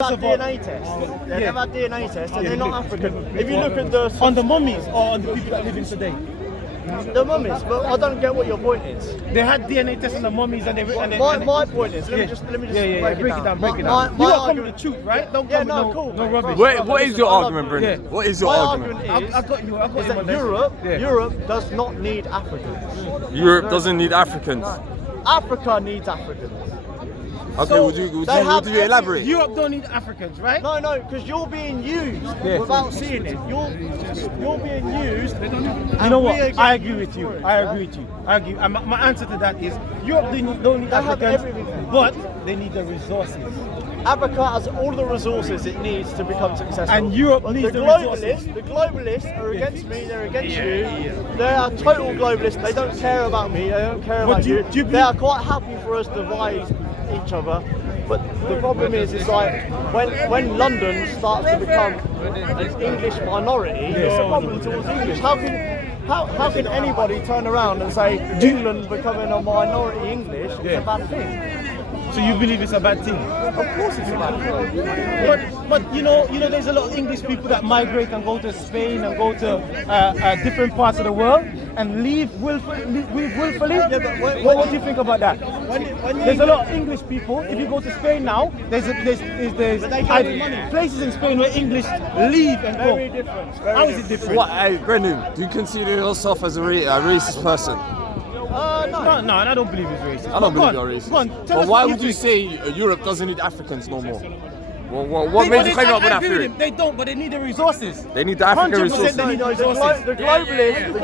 That DNA test. They never had DNA test, and they're not African. If you look at the on the mummies or on the people that live in today. The mummies, but I don't get what your point is. They had DNA tests on the mummies, and they. My point is, let me just break it down. You got to come with the truth, right? Don't come with no rubbish. What is your argument, Brendan? What is your argument? I got you. Is that Europe does not need Africans. Europe doesn't need Africans. Africa needs Africans. Okay, would you elaborate? Europe don't need Africans, right? No, because you're being used without seeing it. You're being used. You know what? I agree with you. I agree. And my answer to that is Europe don't need Africans, but they need the resources. Africa has all the resources it needs to become successful. And Europe needs the resources. The globalists are against me, they're against you. They are total globalists, they don't care about me, they don't care about you. They are quite happy for us to divide each other. But the problem is, it's like when London starts to become an English minority, it's a problem towards English. How can anybody turn around and say England becoming a minority English is a bad thing? So you believe it's a bad thing? Of course it's a bad thing. But you know, there's a lot of English people that migrate and go to Spain and go to different parts of the world and leave willfully. What do you think about that? There's a lot of English people. If you go to Spain now, there's places in Spain where English leave and go. Very different. How is it different? Hey, Brendan, do you consider yourself as a racist person? No, I don't believe it's racist. I don't believe you're racist. But why would you say Europe doesn't need Africans no more? What made you come up with that theory? They don't, but they need the resources. They need the African resources. They need the resources. The globalists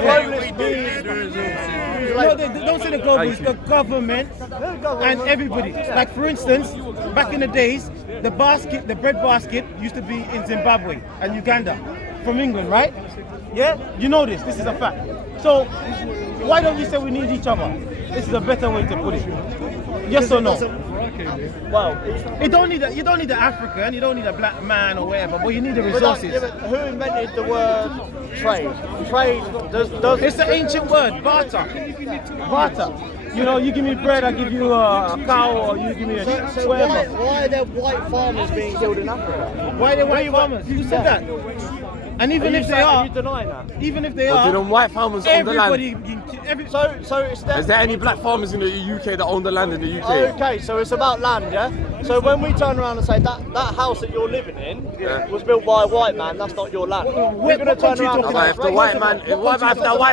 No, they don't say the globalists, the government and everybody. Like for instance, back in the days, the bread basket used to be in Zimbabwe and Uganda from England, right? Yeah? You know this is a fact. So why don't you say we need each other? This is a better way to put it. Yes or no? Well, you don't need the African, you don't need a black man or whatever, but you need the resources. Who invented the word trade? Trade does. It's an ancient word, barter. Barter. You know, you give me bread, I give you a cow, or you give me a whatever. Why are there white farmers being killed in Africa? Why are there white farmers? Who said that? And even if they are, you denying that? Even if they are, didn't white farmers own the land? So it's Is there any black farmers in the UK that own the land in the UK? Okay, so it's about land, yeah? So when we turn around and say that house that you're living in was built by a white man, that's not your land. We're going to turn around and say, if the white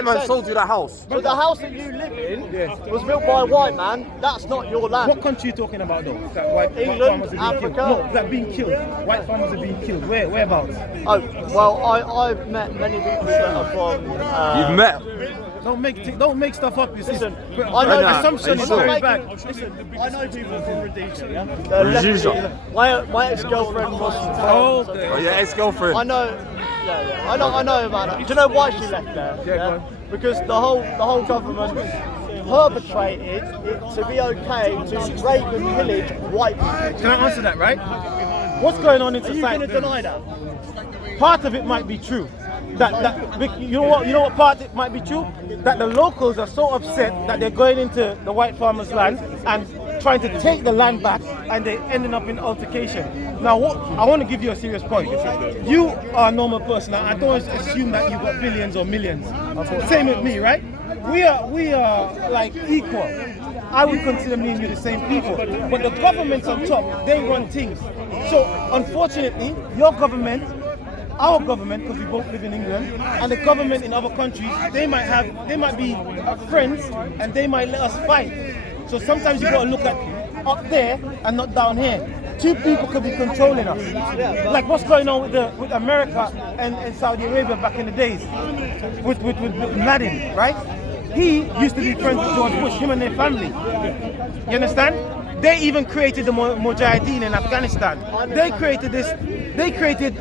man sold you the house? But the house that you live in was built by a white man, that's not your land. What country are you talking about though? That white England, farmers are being Africa. killed. No, that being killed. White farmers are being killed. Whereabouts? Oh, well, I've met many people that are from... You've met? Don't make stuff up. Listen, I know assumption is very bad. Listen, I know people from Rhodesia, yeah? Rhodesia? My ex-girlfriend was from... Oh, your ex-girlfriend? I know, I know about that. Do you know why she left there? Yeah. Because the whole government perpetrated it to be okay to rape and pillage white people. Can I answer that, right? What's going on in society? Are you going to deny that? Part of it might be true. You know what part it might be true? That the locals are so upset that they're going into the white farmers' land and trying to take the land back, and they're ending up in altercation. Now, I want to give you a serious point. You are a normal person. I don't assume that you've got billions or millions. Same with me, right? We are like equal. I would consider me and you the same people. But the governments on top, they run things. So unfortunately, your government, our government, because we both live in England, and the government in other countries, they might be friends, and they might let us fight. So sometimes you got to look at up there and not down here. Two people could be controlling us. Like what's going on with America and Saudi Arabia back in the days with Bin Laden, right? He used to be friends with George Bush, him and their family. You understand? They even created the Mujahideen in Afghanistan. They created this. They created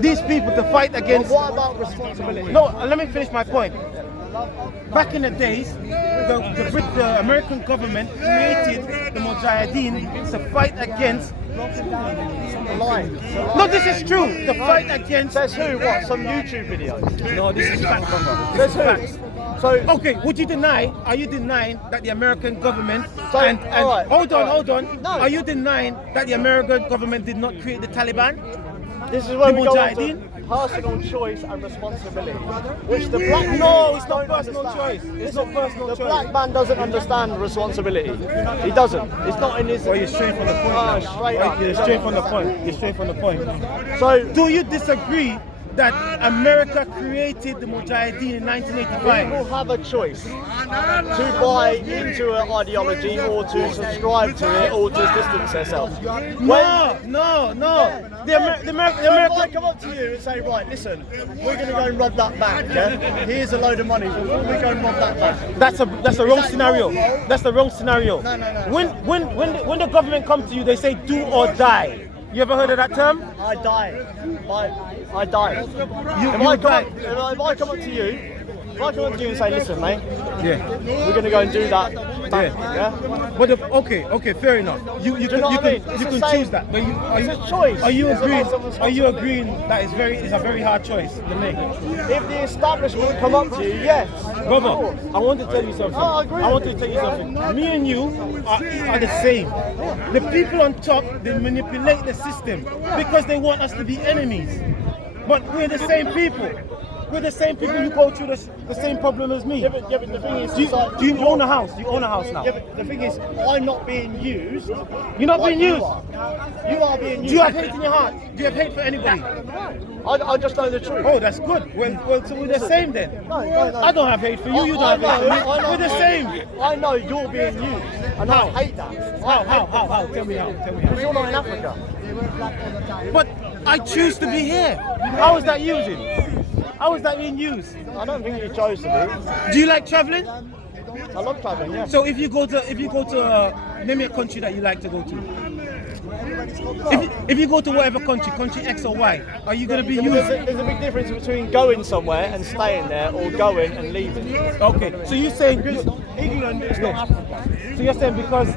these people to fight against. But what about responsibility? No, let me finish my point. Back in the days, the American government created the Mujahideen to fight against. No, this is true. To fight against. Says who? What? Some YouTube video? No, this is fact, brother. Says Facts. So Okay, would you deny? Are you denying that the American government So, and all right, hold all right. on? No. Are you denying that the American government did not create the Taliban? this is where the we go on to Mujahideen? personal choice and responsibility, which the black No, it's not don't personal understand. choice. It's not personal The choice. black man doesn't understand responsibility. He doesn't. It's not in his. Well, you're straight from the point. Oh, now. straight up. You're straight from the point. You're straight from the point. So Do you disagree that America created the Mujahideen in 1985? people have a choice to buy into an ideology or to subscribe to it or to distance themselves. No. The If I American. come up to you and say, right, listen, we're going to go and rob that bank, yeah? Here's a load of money. Before we go and rob that bank. That's a wrong that scenario. your fault? That's the wrong scenario. No. When the government comes to you, they say do or die. You ever heard of that term? I die. I die. You If I come up to you, if I come up to you and say, listen, mate, Yeah. we're going to go and do that bank, yeah? But okay, fair enough. You Do you know what I mean? It's you the can same- choose that. But it's a choice. Are you It's a agreeing? matter of Are you agreeing that it's a very hard choice to make? If the establishment come up to you, yes. Brother, I want to tell you something. No, I agree I want with to tell you something. Me and you are the same. The people on top, they manipulate the system because they want us to be enemies. But we're the same people. We're the same people who go through the same problem as me. Yeah, but the thing is, Do it's like, you own a house? Do you own a house now? yeah, but the thing is, I'm not being used. You're not like being you used. are. You are being used. Do you have hate in your heart? Do you have hate for anybody? I just know the truth. Oh, that's good. Well, so we're the same then. No. I don't have hate for you. You don't have hate for me. We're the same. I know you're being used, and How? I hate that. How? Tell me how. Because you're not in Africa. But I choose to be here. How is that using? How is that being used? I don't think you chose to be. Do you like traveling? I love traveling, yeah. So if you go to name me a country that you like to go to. If you go to whatever country X or Y, are you going to be But used? there's a big difference between going somewhere and staying there, or going and leaving. Okay, so you're saying England is not Africa. so you're saying because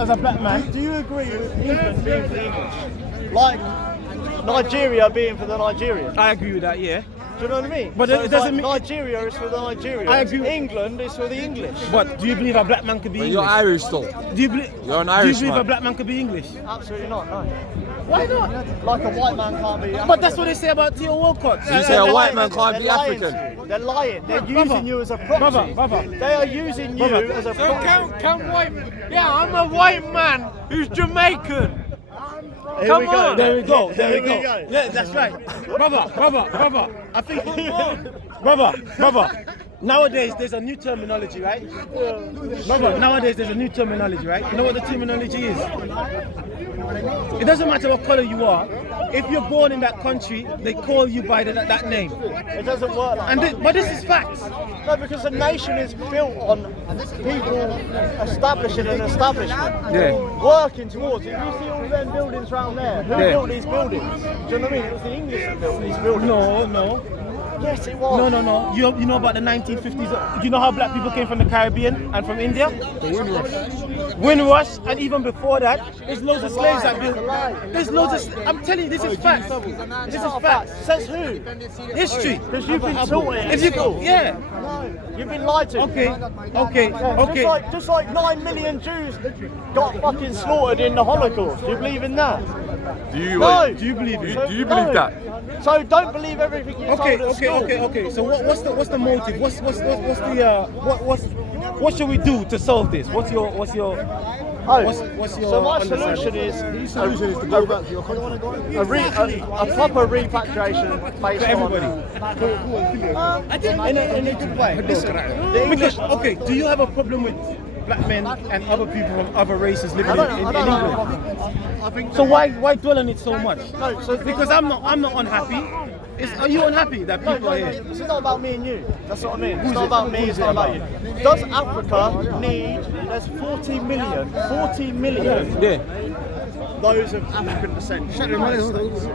as a black man, Do you agree with England being for the English? Like Nigeria being for the Nigerians? I agree with that, yeah. Do you know what I mean? But So it it's doesn't like mean- Nigeria is for the Nigerians. I agree with- England is for the English. But do you believe a black man could be But you're English? Irish still. Do you believe? You're an Do you Irish believe man. a black man could be English? Absolutely not, no. Why not? Like a white man can't be. But that's what they say about Theo Walcott. You say a They're white lying. man can't be They're lying African. to you. They're lying. They're Brother, using you as a proxy. brother. They are using you Brother. as a proxy. Can white? Yeah, I'm a white man who's Jamaican. Here we go. There we go. Here we go. Yeah, that's right. Brother. I think, brother. Nowadays, there's a new terminology, right? Brother, nowadays there's a new terminology, right? You know what the terminology is? It doesn't matter what color you are. If you're born in that country, they call you by that name. It doesn't work like that. But this is facts. No, because a nation is built on people establishing an establishment. Yeah. Working towards it. You see all them buildings around there. Who Yeah. built these buildings? Do you know what I mean? It was the English that built these buildings. No. Yes, it was. No. You know about the 1950s? Do you know how black people came from the Caribbean and from India? Windrush, and even before that, there's loads of slaves that built. There's loads of. I'm telling you, this is facts. This is facts. Says who? History. Because you've been taught it. If you go, yeah. No, you've been lied to. Okay. Just like 9 million Jews got fucking slaughtered in the Holocaust. Do you believe in that? Do you? No. Do you believe it? Do you believe that? So don't believe everything you're told at school. Okay. So what's the motive? What should we do to solve this? What's your Oh, what's your so my understanding? solution is to go back to your country. a proper repatriation based For everybody. in a good way. Listen, the English. Because, okay, do you have a problem with black men and other people from other races living I don't in have a England? problem. I think So why dwell on it so much? No, so Because I'm not unhappy. Are you unhappy that No, people are here? this is not about me and you. That's what I mean. It's not about me, it's not about you. Does Africa need, there's 40 million Yeah. those of African descent.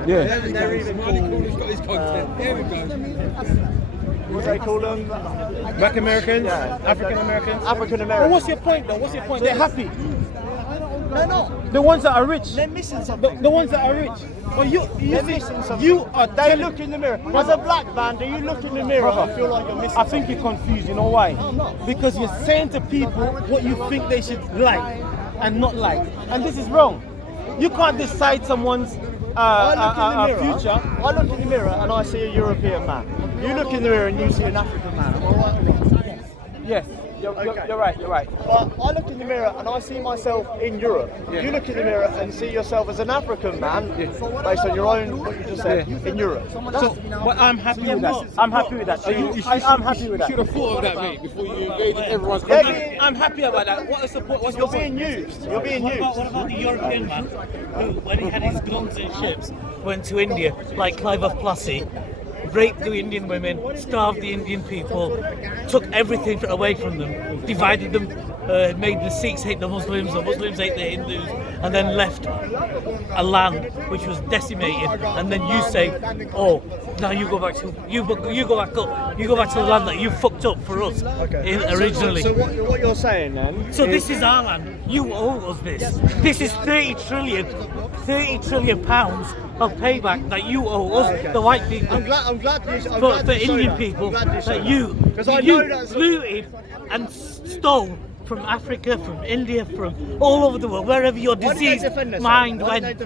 Yeah. They're even called, what do they call them? Black Americans, Yeah. African Americans. African Well, Americans. what's your point though? What's your point? They're happy. They're not. The ones that are rich. They're missing something. The ones that are rich. Well, you They're see, missing something. you are. They look in the mirror. As a black man, do you look in the mirror and feel like you're missing? I think you're confused. You know why? No, I'm not. Because you're saying to people what you think they should like and not like, and this is wrong. You can't decide someone's future. I look in the mirror and I see a European man. You look in the mirror and you see an African man. All right or wrong? Yes, you're right. You're right. But I look in the mirror and I see myself in Europe. Yeah. You look in the mirror and see yourself as an African man, based on your own, what you just said, in Europe. So, but I'm happy with that. I'm happy with that. I'm happy with that. You should have thought of that, mate, before you invaded everyone's Yeah, country. I'm happy about that. What is the point? What's You're the point? being used. You're being What used. about the European man who, when he had his guns and ships, went to India, like Clive of Plassey, raped the Indian women, starved the Indian people, took everything away from them, divided them, made the Sikhs hate the Muslims hate the Hindus, and then left a land which was decimated. And then you say, "Oh, now you go back to the land that you fucked up for us originally." So what you're saying then? So this is our land. You owe us this. This is 30 trillion pounds of payback that you owe us, the white people. I'm glad you For Indian people that you looted and stole from Africa, from India, from all over the world, wherever your diseased mind went.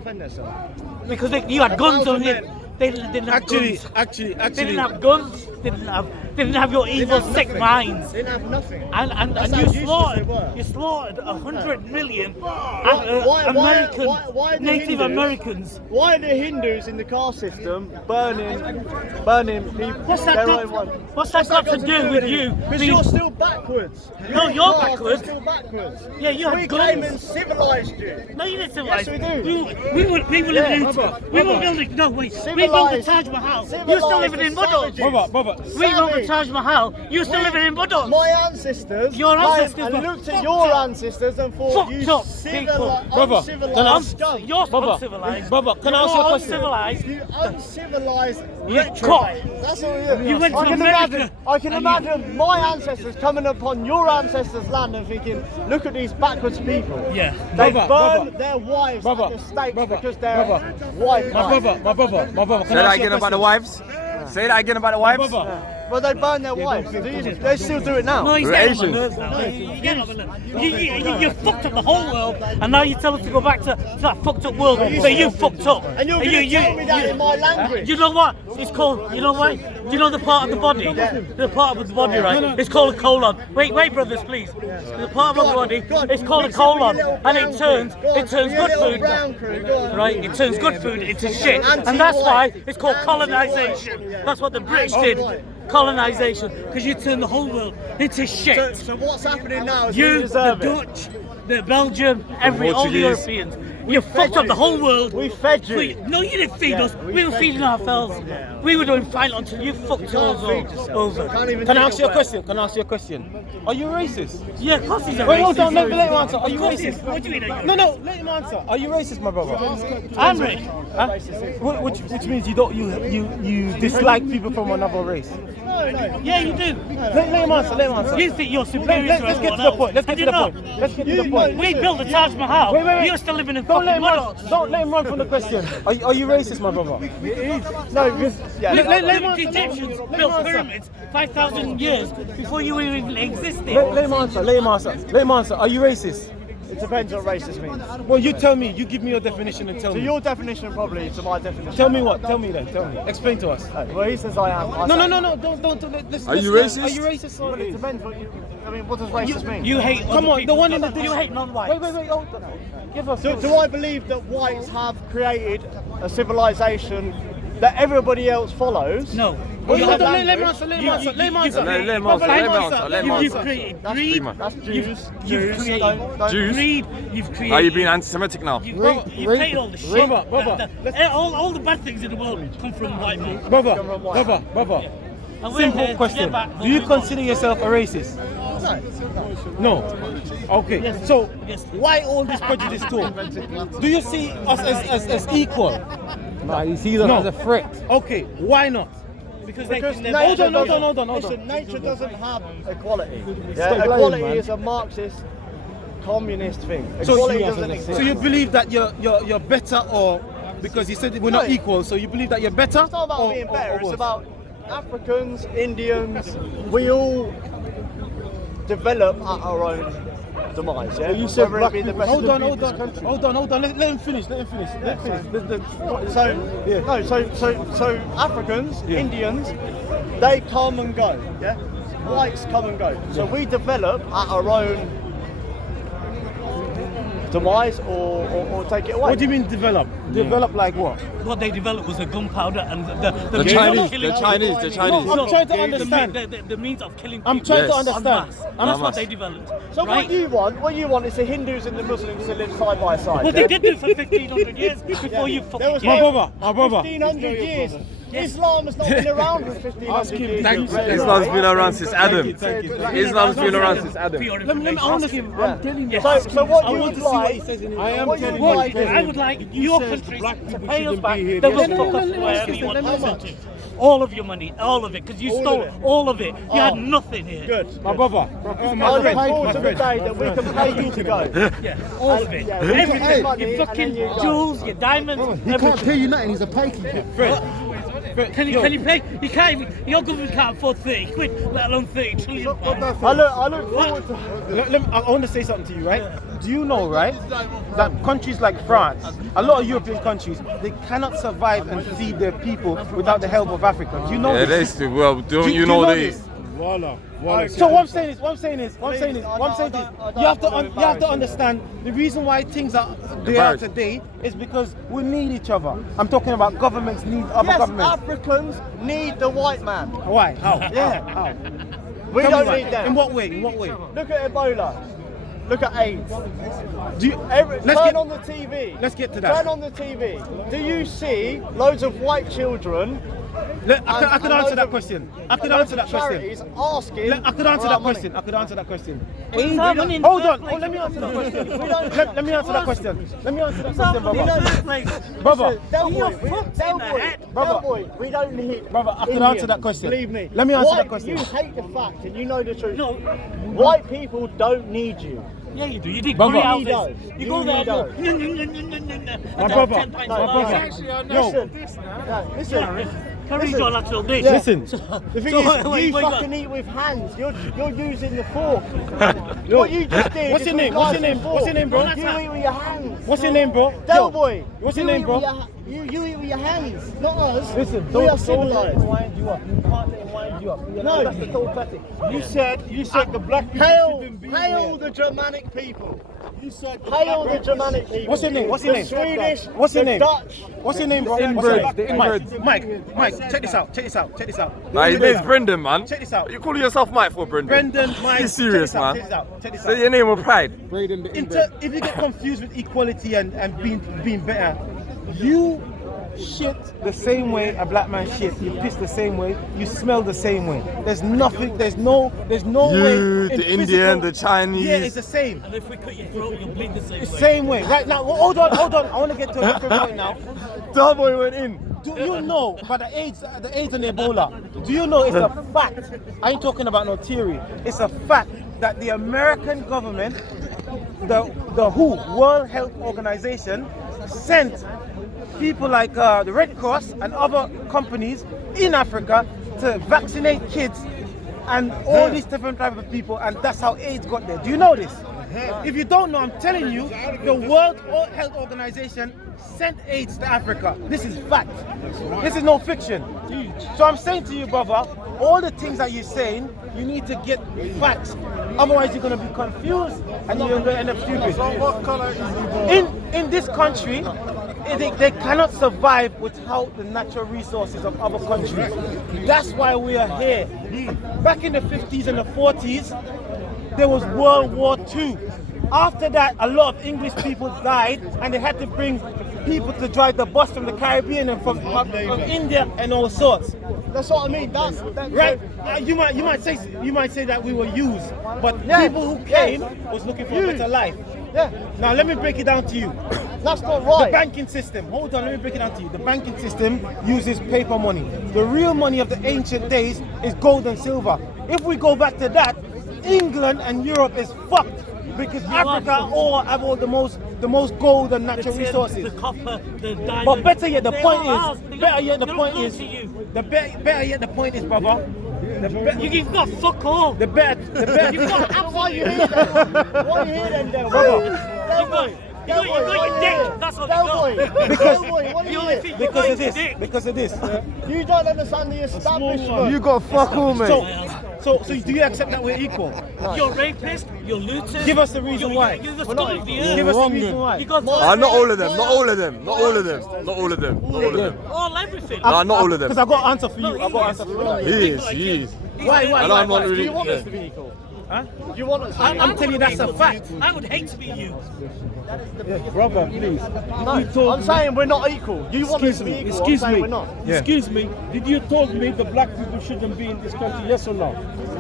Because you had guns on you. They didn't have guns. Actually, They didn't have guns. They didn't have your evil, sick minds. They didn't have nothing. And That's you how useless slaughtered they were. 100 million why the Native Hindus- Americans. Why are the Hindus in the caste system burning people? What's that got to do with you? Because being- you're still backwards. No, you're backwards. Still backwards. Yeah, you had We guns. came and civilized you. No, you didn't civilize. Yes, we do. We were living in. Bubba, We were Bubba. building. No, wait. We built the Taj Mahal. You're still living in Buddha. Bubba. We built the Taj Mahal. You're still living in Buddha. My ancestors Your came ancestors and were looked at fucked your up. ancestors and thought Fucked you up people. Bubba, uncivilized scum. You're Bubba, uncivilized. Bubba, can I ask you a You're question? uncivilized. You uncivilized You retrograde. cock. That's all You went to I can America imagine. I can and you- imagine my ancestors coming upon your ancestors' land and thinking, "Look at these backwards people. Yeah. They Bubba, burn Bubba. their wives Bubba, at the stake Bubba, because they're Bubba. white My guys." brother. Say that again about the wives. Say that again about the wives. Bubba. Well, they burn their wives. They still do it now. No, he's We're getting on Asians. my nerves now. You're getting on my nerves. You fucked up the whole world, and now you tell us to go back to that fucked up world that you fucked up. And you're going to tell me that in my language. You know what? It's called. You know why? Do you know the part of the body? The part of the body, right? It's called a colon. Wait, brothers, please. The part of the body. It's called a colon, and it turns good food. Right? It turns good food into shit, and that's why it's called colonization. That's what the British did. Colonization, because you turn the whole world into shit. So what's happening now is we You, the deserve it. Dutch, the Belgium, all the Portuguese. Europeans. You fucked up the whole world. We fed you. No, you didn't feed us. We were fed feeding you. ourselves. We were doing fine until you fucked us over. Can I ask you a question? Are you racist? Yeah, of course he's a Wait, racist. hold on, let him answer. Are you Of course he is. racist? What do you mean? No, let him answer. Are you racist, my brother? I'm racist. Huh? Which means you dislike people from another race. Yeah, you do. Let him answer. You think you're superior to Let's get to everyone the else. point. Let's get I to did the not. point. Let's get to the point. We built the Taj Mahal. Wait. You're still living in Don't let fucking him run. Buddha. Don't let him run from the question. Are you racist, my brother? No, because The Egyptians built pyramids 5,000 years before you even existed. Let him answer. Are you racist? it depends what racist means. Well, you tell me. You give me your definition and tell So me. your definition probably to my definition. Tell me what? Tell me then. Tell me. Explain to us. Well, he says I am. I say- No. Don't. Let's- Are you let's- racist? Are you racist? Well, it depends what you. I mean, what does racist mean? You hate Come other on, the people. one in the You hate non-whites. Wait. Hold on. Give us. Do I believe that whites have created a civilization that everybody else follows? No. Well, You hold have on, let him language. answer. Let him You- answer. you- Let him you- answer. Let him Brother, answer, let him answer. answer, let him You've answer. created That's greed. That's Jews. You've created Jews? greed. You've created. Are you being anti-Semitic now? You've created all the shit. Brother. All the bad things in the world come from white men. Brother. And we're Simple here to question. get back Do you what we want. consider yourself a racist? No. Okay. Yes. So Yes. why all this prejudice talk? Do you see us as equal? No, you see them No. as a threat. Okay. Why not? Because they Because think they're nature better. Hold on. Listen, nature doesn't have equality. Stop lying, Equality man. is a Marxist communist thing. So Equality doesn't exist. So you believe that you're better, or because you said we're not equal, so you believe that you're better? It's not about being better. It's about Africans, Indians. We all develop at our own demise. Yeah. You said Whether it be the best. Hold on. Let him finish. So Africans, Indians, they come and go. Yeah. Whites come and go. So we develop at our own demise or take it away. What do you mean develop? Develop like what? What they developed was the gunpowder and The Chinese. No, I'm trying to understand. The means of killing people. I'm trying to Yes. understand. That's what they developed. So right? what you want is the Hindus and the Muslims to live side by side. Well, yeah? they did do it for 1,500 years before you There was fucking... My brother. 1,500 years. Islam has not been around for 1,500 years. Islam's been around since Adam. Thank you. Islam's been around since Adam. For your Let me information. ask him. I'm telling you. So what I you want would to see what like, he says in his I am what you telling would you, like I would like your country to pay us back. be here. They will Let me- fuck us let me wherever ask you you want something. to send it. All of your money, all of it, because you stole of it. all of it. You had Oh. nothing here. good. My brother. I look forward to the day that we can pay you to go. Yeah, all of it. Yeah, we can Everything. pay money Your and fucking then you go. jewels, your diamonds, He can't everything. pay you nothing. He's a pikey. Can you pay? You can't even, your government can't afford 30 quid, let alone 30 trillion pounds. I look forward to. I want to say something to you, right? Do you know, right, that countries like France, a lot of European countries, they cannot survive and feed their people without the help of Africa. Do you know Yeah, this? they well, don't Do you know they? this? Voila. So what I'm saying is, you have to understand the reason why things are they are today is because we need each other. I'm talking about governments need other Yes, governments. Africans need the white man. Why? How? Yeah. How? We Tell me don't why. need them. In what way? In what way? Look at Ebola. Look at AIDS. Do you, Turn on the TV. let's get to that. Turn on the TV. Do you see loads of white children? I could answer that question. I could answer that question. Charities asking. I could answer for that our money. question. I could answer that question. Where's our money in Hold the on. first place? Let me answer that question. Let me answer that question. Let me answer that Where's our question, money in the brother. first place? Brother. Del You're Boy, fucked in the head. Del Boy, we don't need. Brother, I can Indians, answer that question. Believe me. Let me answer White, that question. You hate the fact, and you know the truth. No. White people don't need you. Yeah, you do. You dig Brother. three You houses. don't. You You go there. don't. And go, My brother. My No, brother. Yo, Listen. Carry on natural dish. listen. The thing So, is, wait, you wait, fucking eat with hands. You're using the fork. What you just did. What's is your name? with What's your knife name? and fork. What's your name, bro? You eat with your hands. What's your name, bro? Del Yo, Boy. What's your you name, eat bro? with your you eat with your hands, not us. Listen, we are civilized. wind you up. You can't let him wind you up. No. That's the total classic. You said the black people Hail, shouldn't be hail here. the Germanic people. You said Hail the Germanic people. What's your name? What's your The name? Swedish. What's your the name? Dutch. What's your name, bro? The What's your inbirds, name? the inbirds. Mike, check this out. Check this out. Nah, his name's Brendan, man. Check this out. You calling yourself Mike for Brendan? Brendan, Mike. You serious, check man? this out. Check this Say out. your name with pride. Braydon the inbred. If you get confused with equality and being better, you shit the same way a black man shit. You piss the same way. You smell the same way. There's nothing. There's no way. You, in the Indian, physical- the Chinese. Yeah, it's the same. And if we cut your throat, you'll bleed the same It's way. same way. Right now, hold on. I want to get to a different point now. Del Boy went in. Do you know about the AIDS and Ebola? Do you know it's a fact? I ain't talking about no theory. It's a fact that the American government, the WHO, World Health Organization, sent people like the Red Cross and other companies in Africa to vaccinate kids and all these different types of people, and that's how AIDS got there. Do you know this? If you don't know, I'm telling you, the World Health Organization sent AIDS to Africa. This is fact. This is no fiction. So I'm saying to you, brother, all the things that you're saying, you need to get facts. Otherwise, you're going to be confused and you're going to end up stupid. What color is he, bro? In this country, they cannot survive without the natural resources of other countries. That's why we are here. Back in the 50s and the 40s, there was World War II. After that, a lot of English people died, and they had to bring people to drive the bus from the Caribbean and from India and all sorts. That's what I mean. That's Right? You might say that we were used, but people who came was looking for a better life. Yeah, Now let me break it down to you. that's not The right. banking system. Hold on, let me break it down to you. The banking system uses paper money. The real money of the ancient days is gold and silver. If we go back to that, England and Europe is fucked because Africa all have all the most gold and natural tin, resources. the copper, the diamond. But better yet, the They point are ours. is, They better don't- yet, the they don't point belong is, to you. better yet, the point is, brother. You've got fuck all. The better. You've got Why are you absolutely. here then? Why are you here then, Del Boy? You've got your dick. That's what Del you Boy, got. Del Boy, what are The you only here? thing you Because got of is your this. dick. Because of this. You don't understand the establishment. You got fuck all, mate. So do you accept that we're equal? You're rapists. You're looters. Give us the reason why. You're the scum of the earth. Give us the reason why. You got Not all of them. Not all of them. Not all of them. Not all of them. Not all of them. all everything. Nah, not all of them. Because I got an answer for No, you. I got an answer for you. He is. He is. Why? And I'm not Do really. you want us to be equal? Huh? Do you want us to be I'm telling you that's a fact. I would hate to be you. Brother, please. No, I'm saying we're not equal. You want us to be equal. Excuse I'm saying me. we're not. Yeah. Excuse me. Did you told me the black people shouldn't be in this country? Yes or no?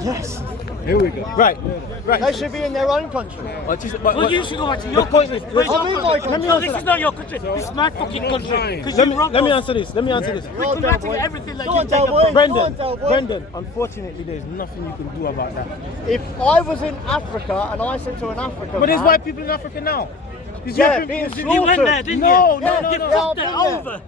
Yes. Here we go. Right. They should be in their own country. Well, you should go back to your point country. is- Where's I your mean, country? like, let me No, answer this that. is not your country. This is my fucking country. Because Let you me robbed answer us. this. Let me answer this. We come back to get everything that Go you on, take Del Boy. from. Go on, Brendan, Del Boy. Brendan, unfortunately there's nothing you can do about that. If I was in Africa and I said to an African But there's man, white people in Africa now. Is Yeah, your- being is- slaughtered. You went there, didn't No, you? no, no, You no. fucked Yeah, it I've been over.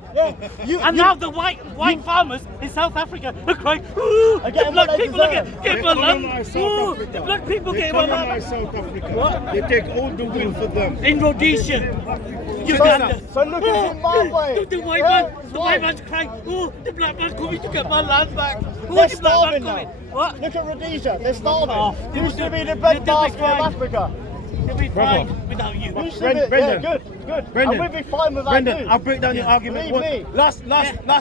yeah, And now the white farmers in South Africa are crying, ooh, the Again, black what they people are deserve. getting They my land. colonize South Ooh, Africa. the black people They getting my colonize land. South Africa. What? They take all the will for them. In Rhodesia, Uganda. so look at Zimbabwe. The white Yeah, man, it's the right. white man's crying, oh, the black man coming to get my land back. Oh, They're the black man starving coming. now. What? Look at Rhodesia. They're starving. Oh, Used to be the they'll breadbasket be of fine. Africa. You'll be fine without you. Used to be, Brendan. yeah, good. Brendan. And we'd be fine without Brendan, you. I'll break down your argument. Believe me. Last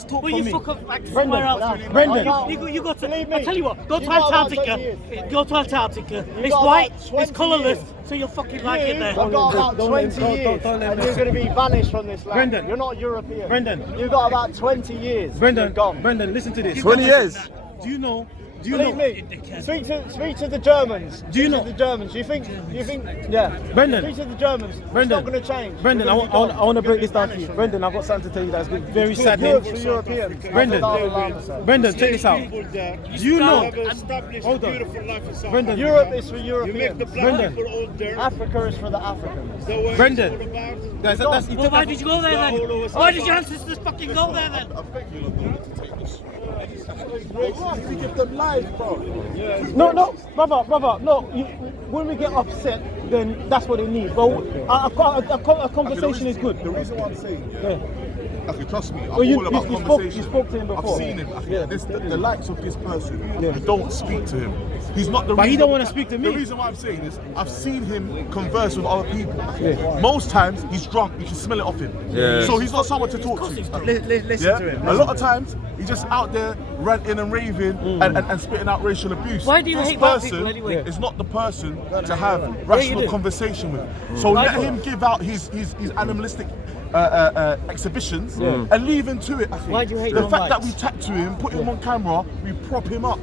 talk Will for you me. fuck up back to Brendan, somewhere else? Brendan. You got to. Believe me. I tell you what. Go to You got about Antarctica. 20 years. Go to Antarctica. It's got white. about 20 It's colourless. years. So you'll fucking like it You've there. got about don't 20 let- years don't let and me- you're going to be vanished from this land. Brendan. You're not European. Brendan. You've got about 20 years. Brendan, You're gone. Brendan, listen to this. 20 years. Do you know? Do you Believe know? me. Speak to the Germans. Do you Speak know- to the Germans? You think? Yeah. Brendan. Speak to the Germans. Brendan. It's not going to change. Brendan, I want to break this down to you. Brendan, I've got something to tell you that's very saddening. Europe's for Europeans. Brendan. That's what Dalai Lama said. Brendan, check this out. People there Do you know? have established a Hold on. beautiful life in South Brendan. Africa. Europe is for You make the Europeans. black Brendan. people all there. Africa is for the Africans. The way Brendan. it's all about. That's, Well, why did you go there All over then? South Why did your Africa. ancestors fucking go there then? No, brother, no. When we get upset, then that's what they need. But a conversation is good. The reason why I'm saying, Yeah. okay, trust me, I'm Well, you all about spoke conversation. you spoke to him before. I've seen him. Yeah. The likes of this person, Yeah. you don't speak to him. He's not the But he reason. don't wanna speak to me. The reason why I'm saying this, I've seen him converse with other people. Yeah. Most times, he's drunk. You can smell it off him. Yeah. So he's not someone to talk to. Listen Yeah? to him. A lot of times, he's just out there ranting and raving and spitting out racial abuse. Why do you this hate white person people anyway? is not the person to have rational do. conversation with. So Why let do? him give out his animalistic exhibitions and leave him to it. I think. Why do you hate the fact that non-whites? we tattoo him, put him on camera, we prop him up.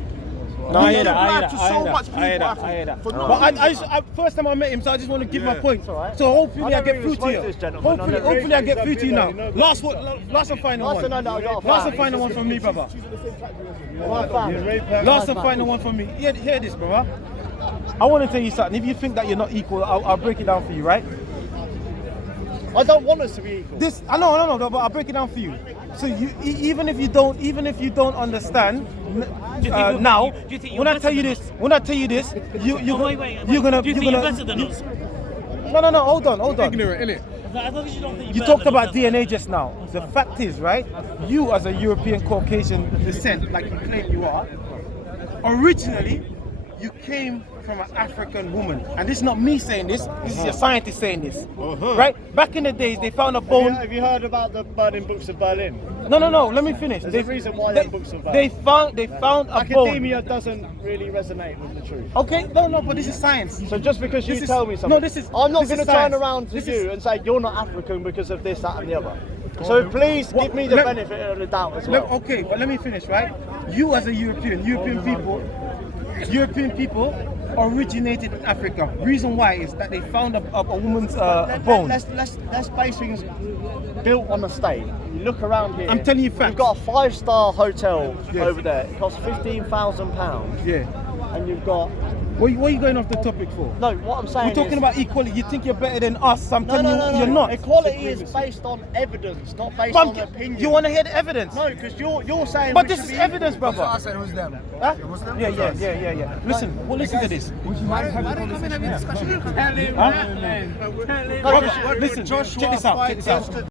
No, I hear give that. I hear life that. to I so hear that. much I hear people, that. I hear that. for no But reason. first time I met him, so I just want to give my point. alright. So hopefully I I don't get really through to respect you. this gentleman. Hopefully I get through to you now. No, Last and final Last one. and no, I got a Last fan. and final one from me, brother. My fan. Last and final one from me. Hear this, brother. I want to tell you something. If you think that you're not equal, I'll break it down for you, right? I don't want us to be equal. This I know, but I'll break it down for you. So you even if you don't understand now, do you think you're when I better tell you than this, you're gonna Do you think you're better than us? No, hold on. Ignorant, innit? As long as you don't think You you're talked better about than us. DNA just now. The fact is, right, you as a European Caucasian descent, like you claim you are, originally you came from an African woman. And this is not me saying this is your scientist saying this. Right? Back in the days, they found a bone. Have you heard about the burning books of Berlin? No, let me finish. There's a reason why they, them books are bad. they found a bone. Academia doesn't really resonate with the truth. Okay, no, but this is science. So just because you This is- tell me something, no, this is- I'm not this going is to turn science. around to This you is- and say you're not African because of this, that, and the other. So please give me the benefit of the doubt as well. Okay, but let me finish, right? You as a European people originated in Africa. Reason why is that they found a woman's bone. Let's base things built on a state. You look around here. I'm telling you facts. You've got a 5-star hotel Yes. over there. It costs £15,000. Yeah. And you've got What are you going off the topic for? No, what I'm saying We're talking is, about equality. You think you're better than us? I'm telling you, you're no. not. Equality is based on evidence, not based But on opinion. you want to hear the evidence? No, because you're saying. But we this should is be evidence, brother. I said it was them. Huh? It was them? Yeah. Listen, listen to this. Would you mind having a conversation? Huh? Brother, listen, check this out.